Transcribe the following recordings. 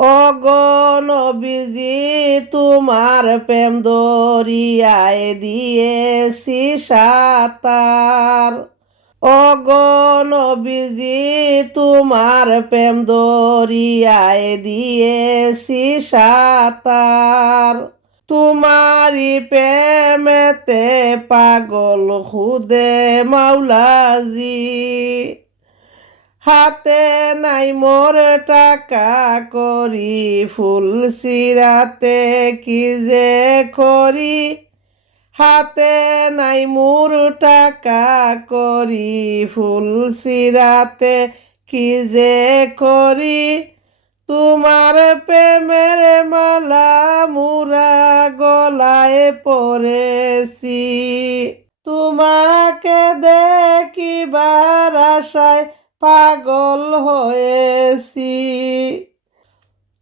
ওগো নবীজি তোমার প্রেম দরিয়ায় দিয়েছি সাঁতার। ওগো নবীজি তোমার প্রেম দরিয়ায় দিয়েছি সাঁতার। তোমারি প্রেমেতে পাগল খুদে মাওলাজি। হাতে নাই মোর টাকা করি ফুল সিরাতে কি যে করি। হাতে নাই মোর টাকা করি ফুল সিরাতে কি যে করি। তোমার প্রেমের মালা মুরা গলায় পরেছি। তোমাকে দেখিবার আশায় পাগল হয়েছি।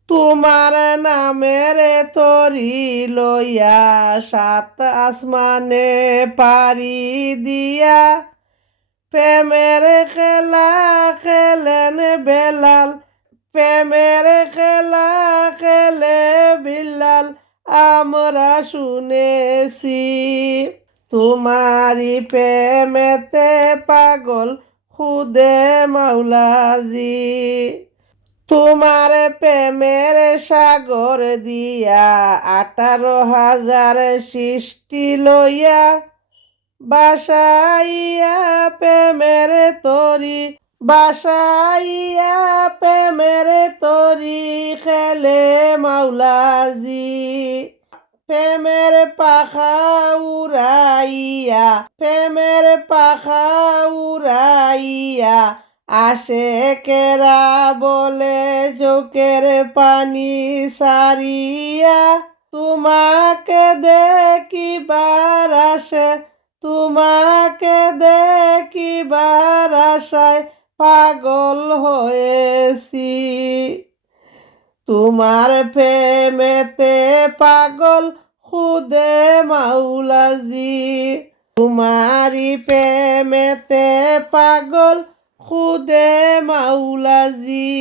তোমার নামের তরি লইয়া সাত আসমানে পারি দিয়া। প্রেমের খেলা খেলেন বেলাল, প্রেমের খেলা খেলে বিল্লাল আমরা শুনেছি। তোমারি প্রেমেতে পাগল খুদে মাওলাজি। তোমার প্রেমের সাগর দিয়া 18,000 সৃষ্টি লইয়া বাসাইয়া প্রেমের তরি, বাসাইয়া প্রেমের তরি খেলে মাওলাজি। প্রেমের পাখা উড়াইয়া, প্রেমের পাখা উড়াইয়া আশেকেরা বলে চোখের পানি সারিয়া। তোমাকে দেখিবার আশে, তোমাকে দেখিবার আশায় পাগল হয়েছি। তোমার প্রেমেতে পাগল খুদে মাওলাজি। তোমারি প্রেমেতে পাগল খুদে মাওলাজি।